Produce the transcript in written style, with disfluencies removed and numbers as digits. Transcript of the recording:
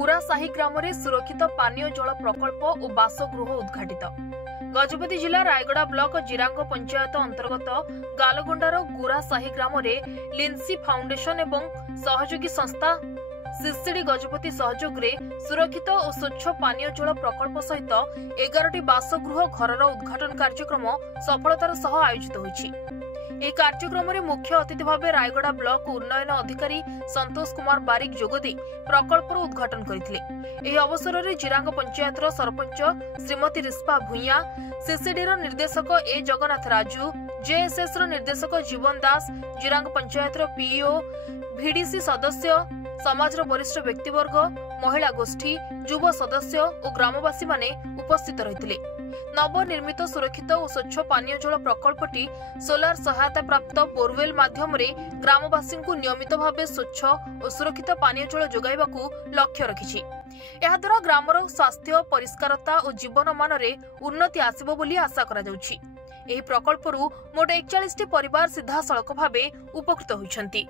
गुरासाही ग्राम में सुरक्षित पानीय जल प्रकल्प और बासगृह उद्घाटित। गजपति जिला रायगड़ा ब्लॉक जिरांग पंचायत अंतर्गत गालगोंडार गुरासाही ग्राम में लिंसी फाउंडेशन एवं सहयोगी संस्था सिसिडी गजपति सहयोग रे सुरक्षित और स्वच्छ पानीय जल प्रकल्प सहित 11टी बासगृह घरर उद्घाटन कार्यक्रम सफलतार सह आयोजित होइछि। এই কার্যক্রমে মুখ্য অতিথি ভাবে রায়গড়া ব্লক উন্নয়ন অধিকারী সন্তোষ কুমার বারিক যোগদে প্রকল্পর উদ্ঘাটন করেছিলেন। এই অবসরের জিরাঙ্গ পঞ্চায়েতর সরপঞ্চ শ্রীমতী রিস্পা ভূঁইয়া, সিসিডির নির্দেশক এ জগন্নাথ রাজু, জেএসএস निर्देशक जीवन दास, जिरांग पञ्चायतर पीईओ, ভিডিসি सदस्य, समाजर वरिष्ठ व्यक्तिवर्ग, महिला गोष्ठी, युव सदस्य और ग्रामवासी माने उपस्थित रहिथिले। नवनिर्मित सुरक्षित और स्वच्छ पानीय जल प्रकल्पटी सोलार सहायता प्राप्त बोरवेल माध्यम ग्रामवासी को नियमित भाव स्वच्छ और सुरक्षित पानीय जल जोगाइबाकू लक्ष्य रखिछि। एहा द्वारा ग्रामर स्वास्थ्य, परिष्कारता और जीवन मान उन्नति आसिबो बोली आशा करा जाउछि। एही प्रकल्परू मोट 41टी परिवार सीधासळख भावे उपकृत होइछन्ति।